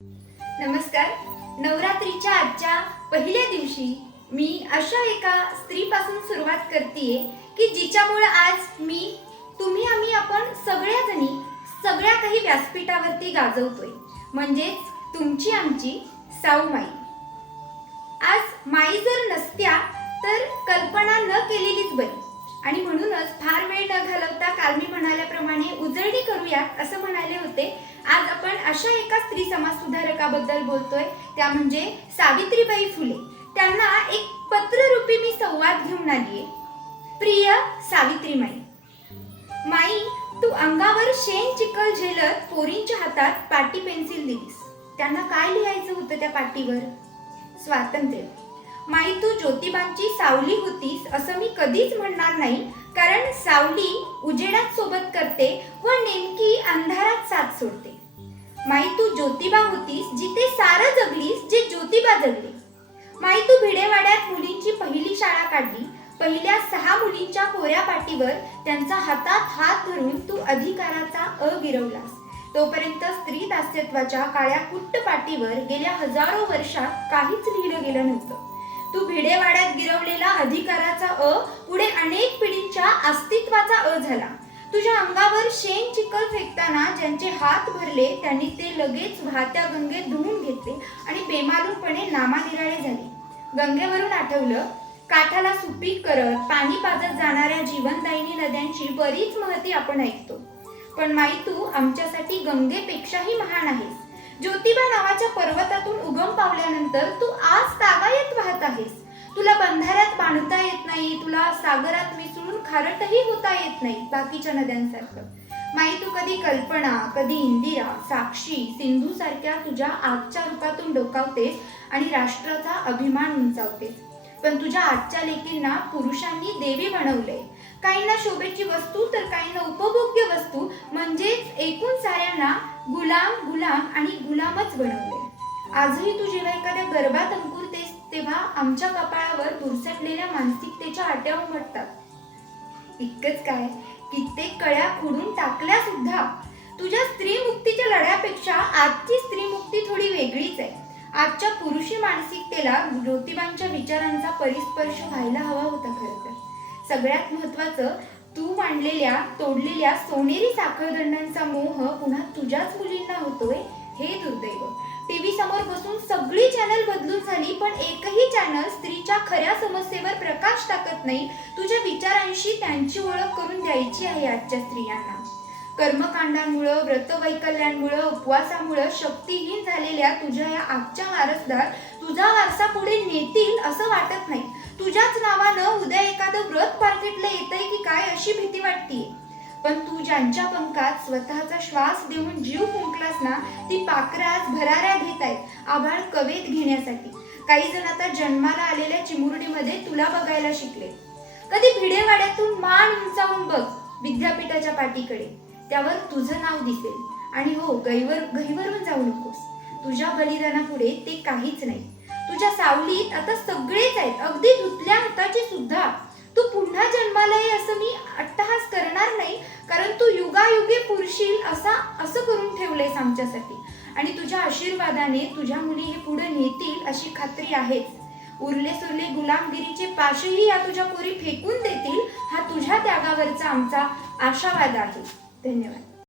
नमस्कार. नवरात्रीच्या आजच्या पहिल्या दिवशी मी अशा एका स्त्रीपासून सुरुवात करतेय की जिच्यामुळे आज आम्ही आपण सगळ्या जणी सगळ्या काही व्यासपीठावरती गाजवतोय, म्हणजेच तुमची आमची साऊमाई. आज माई जर नसत्या तर कल्पना न केलेलीच बरी, आणि म्हणूनच फार वेळ न घालवता काल मी म्हणाल्याप्रमाणे उजळणी करूयात असं म्हणाले होते. आज आपण अशा एका स्त्री समाज सुधारकाबद्दल बोलतोय, त्या म्हणजे सावित्रीबाई फुले. त्यांना एक पत्ररूपी मी संवाद घेऊन आलीये. प्रिय सावित्रीमाई, माई, तू अंगावर शेण चिखल झेलत पोरींच्या हातात पाटी पेन्सिल दिलीस. त्यांना काय लिहायचं होतं त्या पाटीवर? स्वातंत्र्य. माई, तू ज्योतिबांची सावली होतीस असं मी कधीच म्हणणार नाही, कारण सावली उजेडात सोबत करते व नेमकी अंधारात साथ सोडते. माई, तू ज्योतिबा होतीस जिथे सारं जगलीस जे ज्योतिबा जगले. माई, तू भिडेवाड्यात मुलींची पहिली शाळा काढली. पहिल्या 6 मुलींच्या कोऱ्या पाटीवर त्यांचा हातात हात धरून तू अधिकाराचा अ गिरवलास. तोपर्यंत स्त्री दास्यत्वाच्या काळ्या कुट्ट पाटीवर गेल्या हजारो वर्षात काहीच लिहिलं गेलं नव्हतं. तू भिडेवाड्यात गिरवलेला अधिकाराचा अ पुढे अनेक पिढींच्या अस्तित्वाचा अ झाला. तुझ्या अंगावर शेण चिखल फेकताना ज्यांचे हात भरले त्यांनी ते लगेच वाहत्या गंगेत धुवून घेतले आणि बेमालूमपणे नामानिराळे झाले. गंगेवरून आठवलं, काठाला सुपीक करत पाणी पाजत जाणाऱ्या जीवनदायिनी नद्यांची बरीच महती आपण ऐकतो, पण माई, तू आमच्यासाठी गंगेपेक्षाही महान आहेस. ज्योतिबा नावाच्या पर्वतातून उगम पावल्यानंतर तू आज तागायत वाहत आहेस. तुला बंधाऱ्यात बांधता येत नाही, तुला सागरात मिसळून खारटही होता येत नाही बाकीच्या नद्यांसारखं. माई, तू कधी कल्पना, कधी इंदिरा, साक्षी, सिंधू सारख्या तुझ्या आजच्या रूपातून डोकावतेस आणि राष्ट्राचा अभिमान उंचावतेस. पण तुझ्या आजच्या लेकींना पुरुषांनी देवी बनवलंय. काहींना शोभेची वस्तू तर काहींना उपभोग्य वस्तू, म्हणजेच एकूण साऱ्यांना गुलाम आणि गुलामच बनवले. आजही तू जेव्हा एखाद्या गर्भात अंकुरतेस तेव्हा आमच्या कपाळावर बुरसटलेल्या मानसिकतेच्या आट्या उमटतात. इतकंच काय, कित्येक कळ्या खुडून टाकल्या सुद्धा. तुझ्या स्त्री मुक्तीच्या लढ्यापेक्षा आजची स्त्री मुक्ती थोडी वेगळीच आहे. आजच्या पुरुषी मानसिकतेला ज्योतिबांच्या विचारांचा परिस्पर्श व्हायला हवा होता. खरं तर सगळ्यात महत्वाचं, तू मांडलेल्या तोडलेल्या सोनेरी साखळदंडांचा मोह पुन्हा तुझ्याच मुलींना होतोय, हे दुर्दैव. टीव्ही समोर बसून सगळी चॅनल बदलून झाली, पण एकही चॅनल स्त्रीच्या खऱ्या समस्येवर प्रकाश टाकत नाही. तुझ्या विचारांशी त्यांची ओळख करून द्यायची आहे आजच्या स्त्रियांना. कर्मकांडांमुळं, व्रतवैकल्यांमुळं, उपवासामुळं शक्तीहीन झालेल्या तुझ्या या आजच्या वारसदार तुझा वारसा पुढे नेतील असं वाटत नाही. तुझ्याच नावानं उद्या एखादं व्रत पारखेटलं येतंय की काय अशी भीती वाटतीये. पण तू ज्यांच्या पंखात स्वतःचा श्वास देऊन जीव फुंकलास ना, ती पाखरं आज भराऱ्या घेत आहेत आभाळ कवेत घेण्यासाठी. काही जण आता जन्माला आलेल्या चिमुरडीमध्ये तुला बघायला शिकले. कधी भिडेवाड्यातून मान उंचावून बघ विद्यापीठाच्या पाठीकडे, त्यावर तुझं नाव दिसेल. आणि हो, गहिवरून जाऊ नकोस. तुझ्या बलिदानापुढे ते काहीच नाही. तुझ्या सावलीत आता सगळेच आहेत, अगदी धुतल्या हाताचे सुद्धा. तू पुन्हा जन्माला ये असं मी अट्टहास करणार नाही, कारण तू युगायुगे पुरशील असं करून ठेवलंयस आमच्यासाठी. आणि तुझ्या आशीर्वादाने तुझ्या मुली हे पुढे नेतील अशी खात्री आहेच. उरले सुरले गुलामगिरीचे पाशही या तुझ्या पोरी फेकून देतील, हा तुझ्या त्यागावरचा आमचा आशावाद आहे. धन्यवाद.